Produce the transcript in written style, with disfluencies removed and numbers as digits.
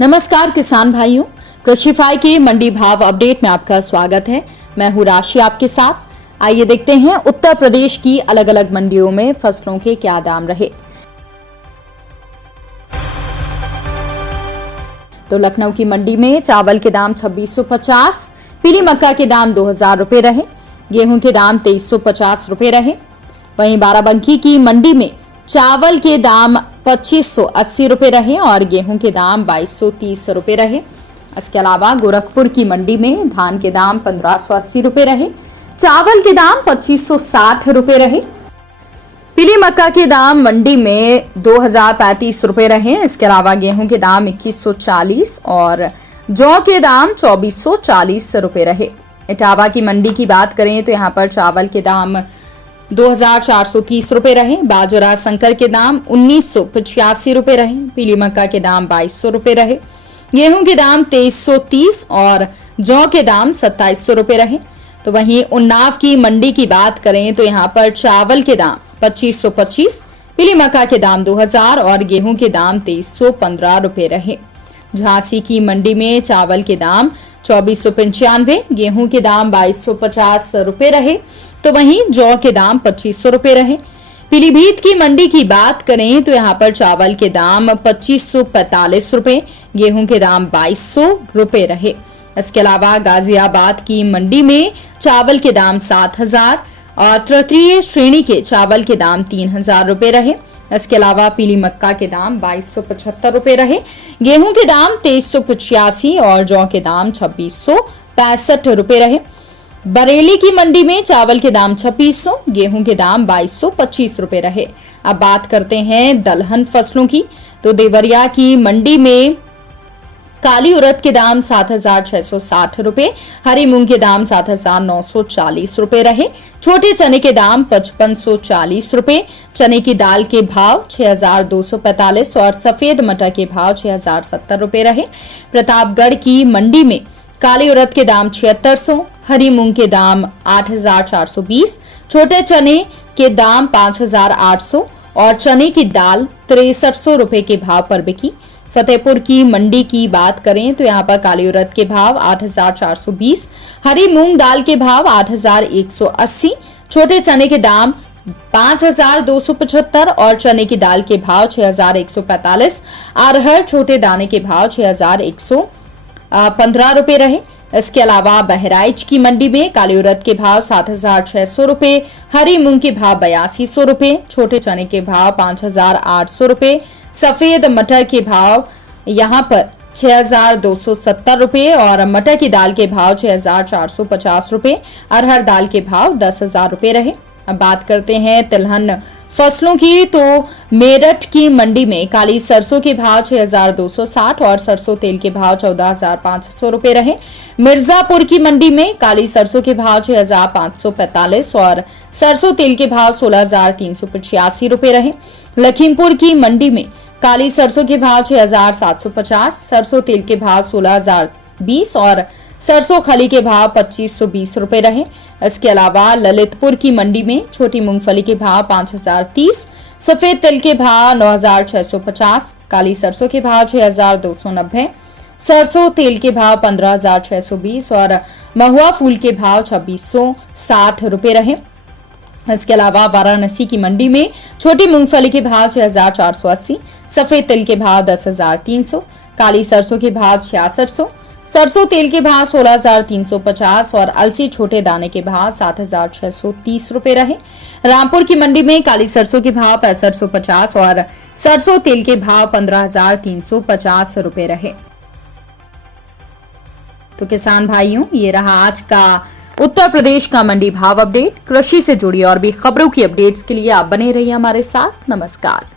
नमस्कार किसान भाइयों, कृषिफाई के मंडी भाव अपडेट में आपका स्वागत है। मैं हूं राशि आपके साथ। आइए देखते हैं उत्तर प्रदेश की अलग अलग मंडियों में फसलों के क्या दाम रहे। तो लखनऊ की मंडी में चावल के दाम 2650, पीली मक्का के दाम 2000 रुपए रहे, गेहूं के दाम 2350 रुपए रहे। वहीं बाराबंकी की मंडी में चावल के दाम 2580 रुपए रहे और गेहूं के दाम 2230 रुपए रहे। इसके अलावा गोरखपुर की मंडी में धान के दाम 1580 रुपए रहे, चावल के दाम 2560 रुपए रहे। पीली मक्का के दाम मंडी में 2035 रुपए रहे। इसके अलावा गेहूं के दाम 2140 और जौ के दाम 2440 रुपए रहे। इटावा की मंडी की बात करें तो यहाँ पर चावल के दाम 2430 रुपए रहे, बाजरा संकर के दाम 1985 रुपए रहे, पीली मक्का के दाम 2200 रुपए रहे, गेहूं के दाम 2330 और जौ के दाम 2700 रुपए रहे। तो वहीं उन्नाव की मंडी की बात करें तो यहाँ पर चावल के दाम 2525, पीली मक्का के दाम 2000 और गेहूं के दाम 2315 रुपए रहे। झांसी की मंडी में चावल के दाम 2495, गेहूं के दाम 2250 रुपए रहे। तो वहीं जौ के दाम 2500 रुपए रहे। पीलीभीत की मंडी की बात करें तो यहाँ पर चावल के दाम 2545 रुपए, गेहूं के दाम 2200 रुपए रहे। इसके अलावा गाजियाबाद की मंडी में चावल के दाम 7000 और तृतीय श्रेणी के चावल के दाम 3000 रुपए रहे। इसके अलावा पीली मक्का के दाम 2275 रुपए रहे, गेहूं के दाम 2385 और जौ के दाम 2665 रुपए रहे। बरेली की मंडी में चावल के दाम 2600, गेहूं के दाम 2225 रुपए रहे। अब बात करते हैं दलहन फसलों की। तो देवरिया की मंडी में काली उड़द के दाम 7660 रुपए, हरी मूंग के दाम 7940 रुपए रहे, छोटे चने के दाम 5540 रुपए, चने की दाल के भाव 6245 और सफेद मटर के भाव 6070 रुपए रहे। प्रतापगढ़ की मंडी में काली उड़द के दाम 7600, हरी मूंग के दाम 8420, छोटे चने के दाम 5800 और चने की दाल 6300 रुपए के भाव पर बिकी। फतेहपुर की मंडी की बात करें तो यहाँ पर काली उड़द के भाव 8420, हरी मूंग दाल के भाव 8180, छोटे चने के दाम 5275 और चने की दाल के भाव 6145, अरहर छोटे दाने के भाव 6115 रुपए रहे। इसके अलावा बहराइच की मंडी में काली उड़द के भाव 7600 रुपए, हरी मूंग के भाव 8200 रुपए, छोटे चने के भाव 5800 रुपए, सफेद मटर के भाव यहाँ पर 6270 रुपए और मटर की दाल के भाव 6450 रुपए, अरहर दाल के भाव 10000 रुपए रहे। अब बात करते हैं तिलहन फसलों की। तो मेरठ की मंडी में काली सरसों के भाव 6260 और सरसों तेल के भाव 14500 रुपए रहे। मिर्जापुर की मंडी में काली सरसों के भाव 6545 और सरसों तेल के भाव 16385 रुपए रहे। लखीमपुर की मंडी में काली सरसों के भाव 6750, सरसों तेल के भाव 16020 और सरसों खली के भाव 2520 रुपए रहे। इसके अलावा ललितपुर की मंडी में छोटी मूंगफली के भाव 5030, सफेद तिल के भाव 9650, काली सरसों के भाव 6290, सरसों तेल के भाव 15620 और महुआ फूल के भाव 2660 रुपए रहे। इसके अलावा वाराणसी की मंडी में छोटी मूंगफली के भाव 6480, सफेद तिल के भाव 10300, काली सरसों के भाव 6600, सरसों तेल के भाव 16350 और अलसी छोटे दाने के भाव 7630 रुपए रहे। रामपुर की मंडी में काली सरसों के भाव 6550 और सरसों तेल के भाव 15350 रुपए रहे। तो किसान भाइयों, ये रहा आज का उत्तर प्रदेश का मंडी भाव अपडेट। कृषि से जुड़ी और भी खबरों की अपडेट्स के लिए आप बने रहिए हमारे साथ। नमस्कार।